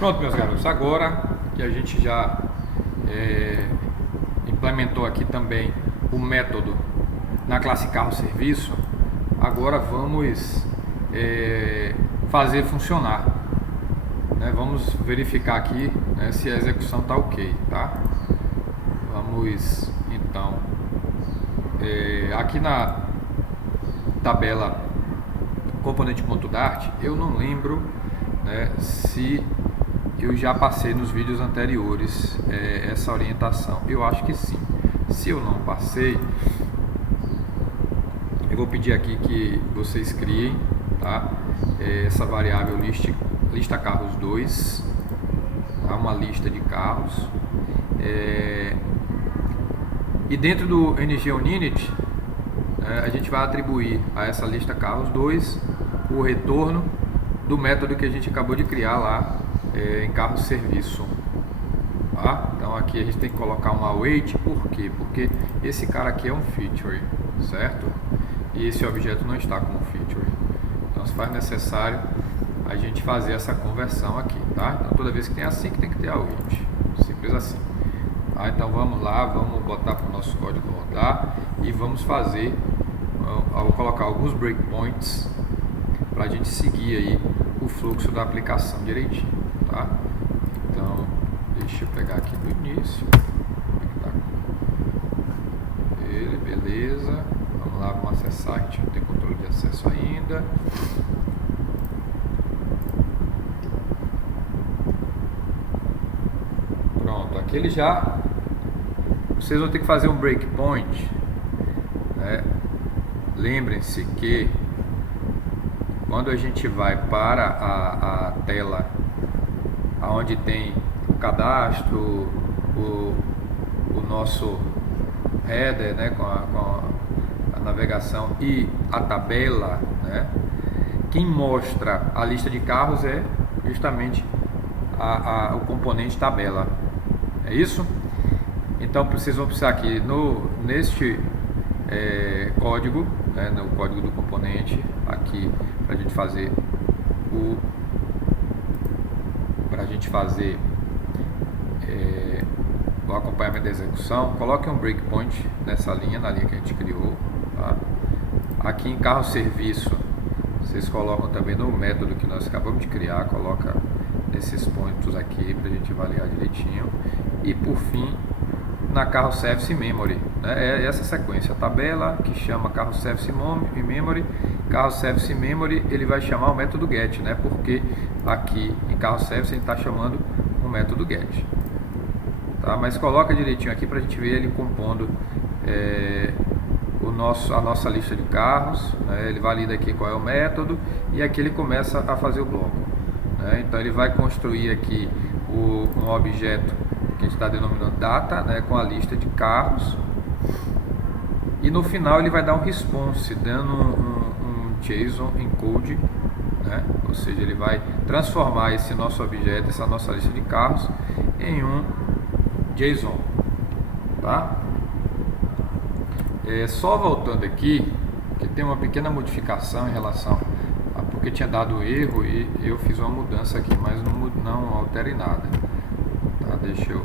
Pronto, meus garotos, agora que a gente já implementou aqui também o método na classe carro-serviço, agora vamos fazer funcionar, né? Vamos verificar aqui, né, se a execução está ok, tá? Vamos então aqui na tabela componente.dart, eu não lembro, né, se eu já passei nos vídeos anteriores essa orientação. Eu acho que sim. Se eu não passei, eu vou pedir aqui que vocês criem, tá? Essa variável lista carros 2, tá? Uma lista de carros, e dentro do ngUnit a gente vai atribuir a essa lista carros 2 o retorno do método que a gente acabou de criar lá em carro-serviço, tá? Então aqui a gente tem que colocar um await. Por quê? Porque esse cara aqui é um feature, certo? E esse objeto não está como feature. Então se faz necessário a gente fazer essa conversão aqui, tá? Então toda vez que tem assim, que tem que ter await, simples assim, tá? Então vamos lá, vamos botar para o nosso código rodar e vamos fazer, eu vou colocar alguns breakpoints para a gente seguir aí o fluxo da aplicação direitinho, tá? Então deixa eu pegar aqui do início, ele, beleza. Vamos lá, vamos acessar, a gente não tem controle de acesso ainda. Pronto, aqui ele já, vocês vão ter que fazer um breakpoint, né? Lembrem-se que quando a gente vai para a tela onde tem o cadastro, o nosso header, né, com a navegação e a tabela, né, quem mostra a lista de carros é justamente o componente tabela. É isso? Então vocês vão precisar aqui neste código, né, no código do componente aqui, para a gente fazer o acompanhamento da execução. Coloque um breakpoint nessa linha, na linha que a gente criou, tá? Aqui em carro-serviço vocês colocam também no método que nós acabamos de criar, coloca esses pontos aqui para a gente avaliar direitinho. E por fim, na carro-service memory, né, é essa sequência, a tabela que chama carro-service memory. Carro-service memory, ele vai chamar o método get, né, porque aqui em carro-service a gente está chamando o método get, tá? Mas coloca direitinho aqui para a gente ver ele compondo a nossa lista de carros, né? Ele valida aqui qual é o método e aqui ele começa a fazer o bloco, né? Então ele vai construir aqui um objeto que a gente está denominando data, né, com a lista de carros, e no final ele vai dar um response dando um JSON encode, né? Ou seja, ele vai transformar esse nosso objeto, essa nossa lista de carros, em um JSON, tá? Só voltando aqui, que tem uma pequena modificação em relação a porque tinha dado erro e eu fiz uma mudança aqui, mas não altera em nada, tá? Deixa eu,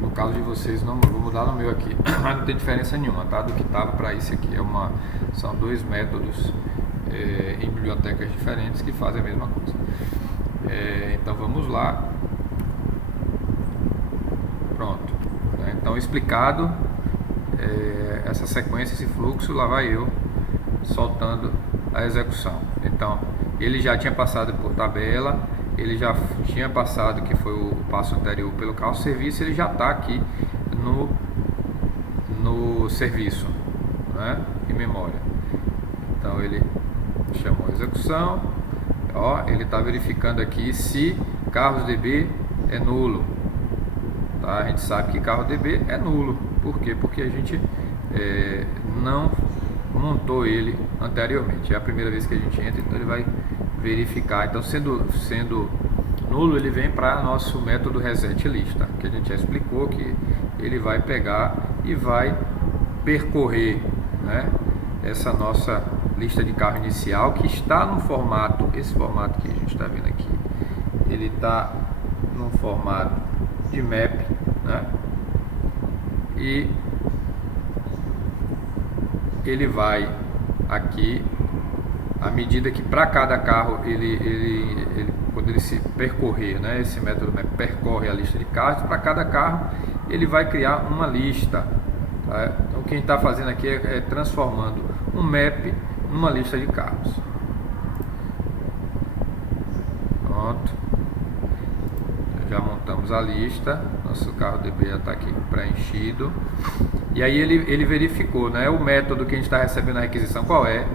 no caso de vocês, não vou mudar no meu aqui, mas não tem diferença nenhuma, tá? Do que estava para esse aqui. São dois métodos em bibliotecas diferentes que fazem a mesma coisa. Então vamos lá. Pronto, né? Então explicado essa sequência, esse fluxo, lá vai eu soltando a execução. Então ele já tinha passado por tabela, ele já tinha passado, que foi o passo anterior, pelo carro-serviço, ele já está aqui no serviço, né, em memória. Então ele chamou a execução, ó, ele está verificando aqui se carros.db é nulo, tá? A gente sabe que carro.db é nulo. Por quê? Porque a gente não montou ele anteriormente, é a primeira vez que a gente entra, então ele vai verificar. Então sendo nulo, ele vem para nosso método resetLista, que a gente já explicou que ele vai pegar e vai percorrer, né, essa nossa lista de carro inicial, que está no formato, esse formato que a gente está vendo aqui, ele está no formato de map, né? E ele vai aqui, à medida que para cada carro quando ele se percorrer, né, esse método map percorre a lista de carros, para cada carro ele vai criar uma lista, tá? Então o que a gente está fazendo aqui é transformando um map numa lista de carros. Pronto, já montamos a lista, nosso carro DB já está aqui preenchido. E aí ele verificou, né, o método que a gente está recebendo a requisição, qual é?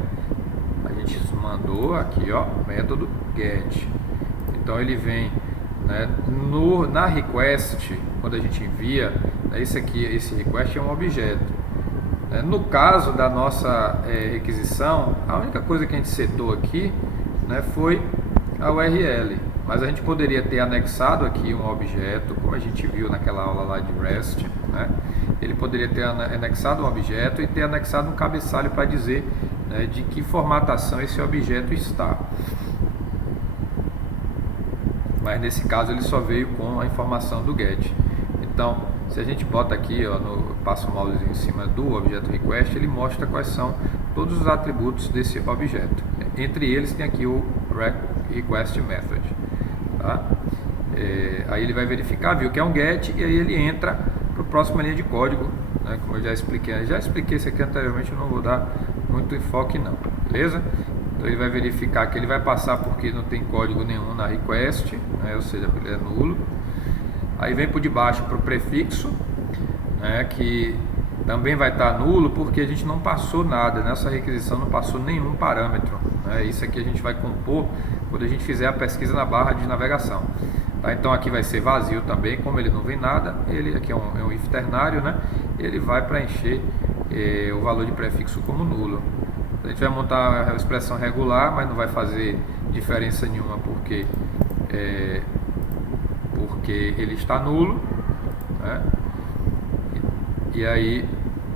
A gente mandou aqui, ó, método get. Então ele vem, né, na request, quando a gente envia, né, esse request é um objeto. No caso da nossa requisição, a única coisa que a gente setou aqui, né, foi a URL, mas a gente poderia ter anexado aqui um objeto, como a gente viu naquela aula lá de REST, né? Ele poderia ter anexado um objeto e ter anexado um cabeçalho para dizer, né, de que formatação esse objeto está. Mas nesse caso ele só veio com a informação do get. Então, se a gente bota aqui, ó, passa o mouse em cima do objeto request, ele mostra quais são todos os atributos desse objeto. Entre eles tem aqui o request method, tá? Aí ele vai verificar, viu que é um get, e aí ele entra para a próxima linha de código, né? Como eu já expliquei isso aqui anteriormente, eu não vou dar muito enfoque não, beleza? Então ele vai verificar que ele vai passar porque não tem código nenhum na request, né? Ou seja, ele é nulo. Aí vem por debaixo para o prefixo, né, que também vai estar nulo porque a gente não passou nada, nessa requisição não passou nenhum parâmetro, né? Isso aqui a gente vai compor quando a gente fizer a pesquisa na barra de navegação, tá? Então aqui vai ser vazio também, como ele não vem nada, ele aqui é um if ternário, né? Ele vai preencher o valor de prefixo como nulo. A gente vai montar a expressão regular, mas não vai fazer diferença nenhuma porque ele está nulo, né? E aí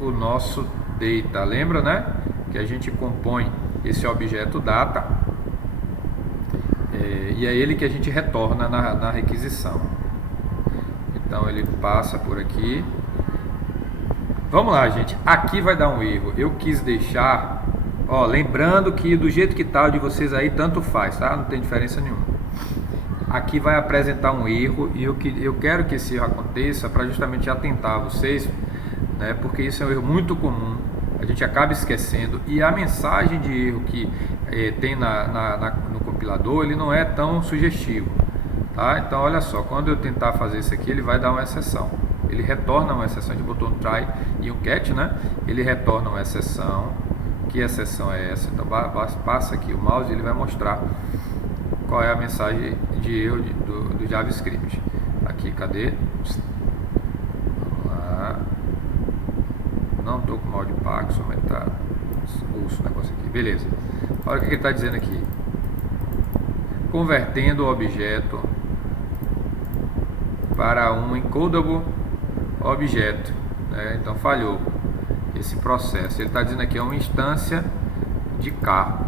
o nosso data, lembra, né, que a gente compõe esse objeto data, e é ele que a gente retorna na requisição. Então ele passa por aqui. Vamos lá, gente, aqui vai dar um erro. Eu quis deixar, ó, lembrando que do jeito que tá o de vocês aí, tanto faz, tá? Não tem diferença nenhuma. Aqui vai apresentar um erro e eu quero que esse erro aconteça para justamente atentar vocês, né, porque isso é um erro muito comum, a gente acaba esquecendo, e a mensagem de erro que tem no compilador, ele não é tão sugestivo, tá? Então olha só, quando eu tentar fazer isso aqui, ele vai dar uma exceção, ele retorna uma exceção, a gente botou um try e um catch, né? Ele retorna uma exceção. Que exceção é essa? Então passa aqui o mouse e ele vai mostrar qual é a mensagem de erro do JavaScript. Aqui, cadê? Vamos lá. Não estou com o mouse de pack, só aumentar o negócio aqui. Beleza. Olha o que ele está dizendo aqui. Convertendo o objeto para um encodable objeto, né? Então falhou esse processo. Ele está dizendo aqui é uma instância de carro,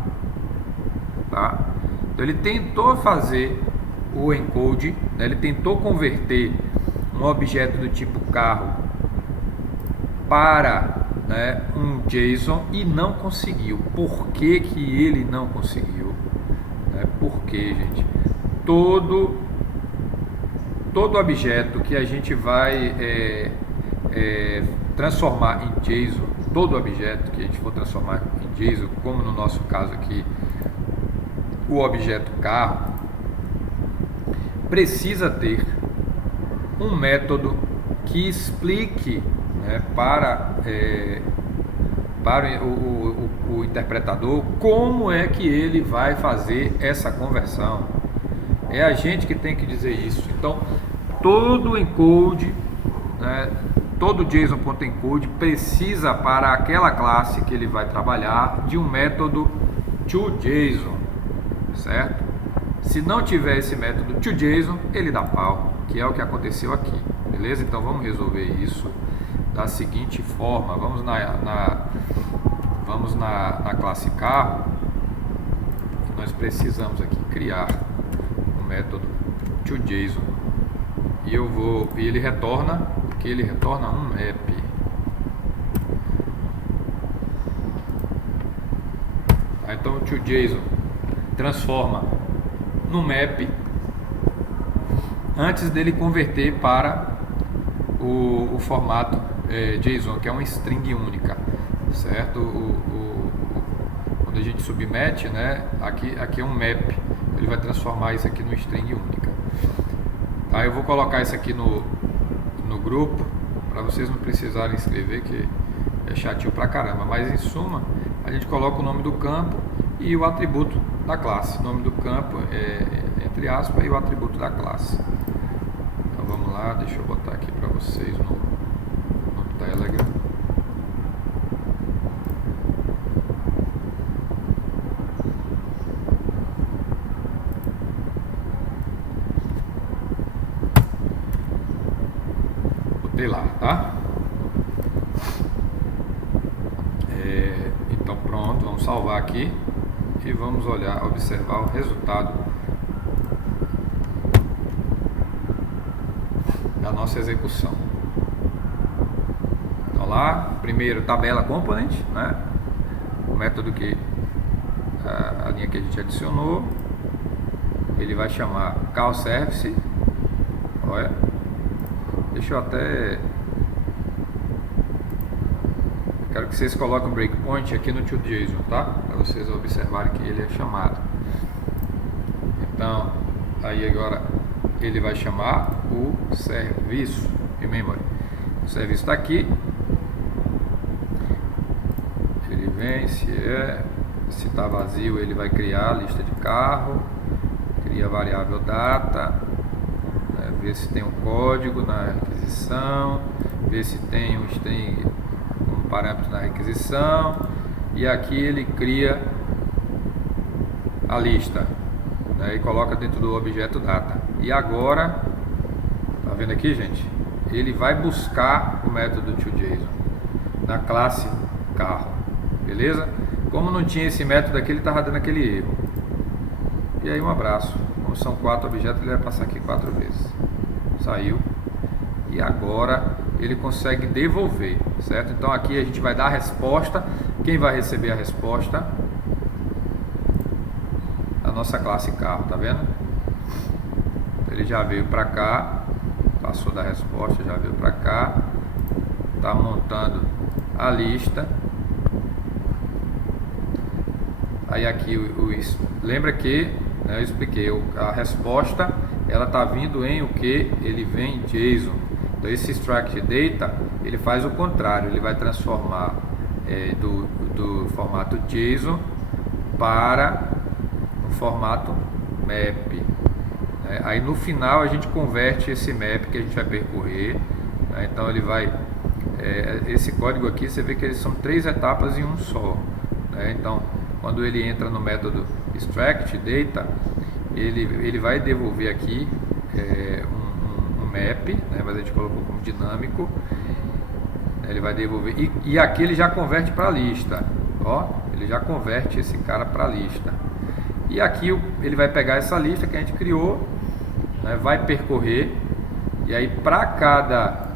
tá? Então ele tentou fazer o encode, né? Ele tentou converter um objeto do tipo carro para, né, um JSON e não conseguiu. Por que que ele não conseguiu? Porque, gente, todo objeto que a gente vai transformar em JSON, todo objeto que a gente for transformar em JSON, como no nosso caso aqui, o objeto carro, precisa ter um método que explique, né, para o interpretador como é que ele vai fazer essa conversão. É a gente que tem que dizer isso. Então, todo encode, né, todo JSON.encode precisa, para aquela classe que ele vai trabalhar, de um método toJSON, certo? Se não tiver esse método toJSON, ele dá pau, que é o que aconteceu aqui, beleza? Então vamos resolver isso da seguinte forma. Vamos na classe carro. Nós precisamos aqui criar um método to JSON. E ele retorna um map. Então o to JSON transforma no map antes dele converter para o formato JSON, que é uma string única, certo? Quando a gente submete, né, aqui é um map, ele vai transformar isso aqui numa string única. Tá, eu vou colocar isso aqui no grupo para vocês não precisarem escrever, que é chatinho pra caramba, mas em suma a gente coloca o nome do campo e o atributo da classe. O nome do campo é entre aspas e o atributo da classe. Então vamos lá, deixa eu botar aqui para vocês no Telegram. Botei lá, tá? Então pronto, vamos salvar aqui e vamos observar o resultado da nossa execução. Então lá, primeiro tabela component, né? O método que a linha que a gente adicionou, ele vai chamar call service. Olha, deixa eu até, quero que vocês coloquem um breakpoint aqui no toJSON, tá? Para vocês observarem que ele é chamado. Então, aí agora ele vai chamar o serviço em memory. O serviço está aqui. Ele vem, se está vazio, ele vai criar a lista de carro, cria a variável data, né, ver se tem um código na requisição, ver se tem um string, um parâmetro na requisição, e aqui ele cria a lista, né, e coloca dentro do objeto data. E agora, tá vendo aqui, gente? Ele vai buscar o método toJSON na classe carro, beleza? Como não tinha esse método aqui, ele estava dando aquele erro. E aí um abraço. Como são 4 objetos, ele vai passar aqui 4 vezes. Saiu. E agora ele consegue devolver, certo? Então aqui a gente vai dar a resposta. Quem vai receber a resposta? A nossa classe carro, tá vendo? Ele já veio para cá, passou da resposta, já veio para cá, tá montando a lista. Aí aqui lembra que, né, eu expliquei, a resposta ela tá vindo em o que? Ele vem em JSON. Então esse extract data ele faz o contrário, ele vai transformar do formato JSON para o formato map. Aí no final a gente converte esse map que a gente vai percorrer, né? Então ele vai, esse código aqui você vê que eles são 3 etapas em um só, né? Então quando ele entra no método extract data, ele vai devolver aqui um map, né? Mas a gente colocou como dinâmico, ele vai devolver, e aqui ele já converte para a lista, ó, ele já converte esse cara para a lista. E aqui ele vai pegar essa lista que a gente criou, né, vai percorrer, e aí para cada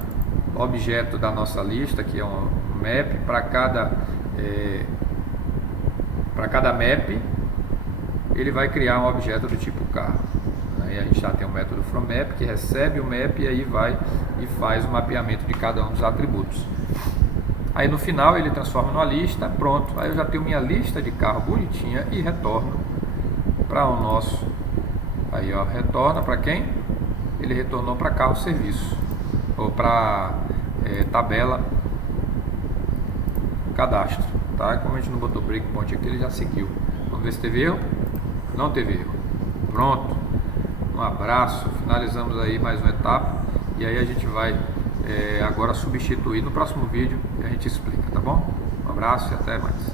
objeto da nossa lista, que é um map, para cada map, ele vai criar um objeto do tipo carro. Aí a gente já tem o método fromMap que recebe o map e aí vai e faz o mapeamento de cada um dos atributos. Aí no final ele transforma numa lista, pronto. Aí eu já tenho minha lista de carro bonitinha e retorno para o nosso. Aí ó, retorna para quem? Ele retornou para carro serviço ou para tabela cadastro, tá? Como a gente não botou breakpoint aqui, ele já seguiu. Vamos ver se teve erro. Não teve erro. Pronto. Um abraço. Finalizamos aí mais uma etapa e aí a gente vai agora substituir no próximo vídeo e a gente explica, tá bom? Um abraço e até mais.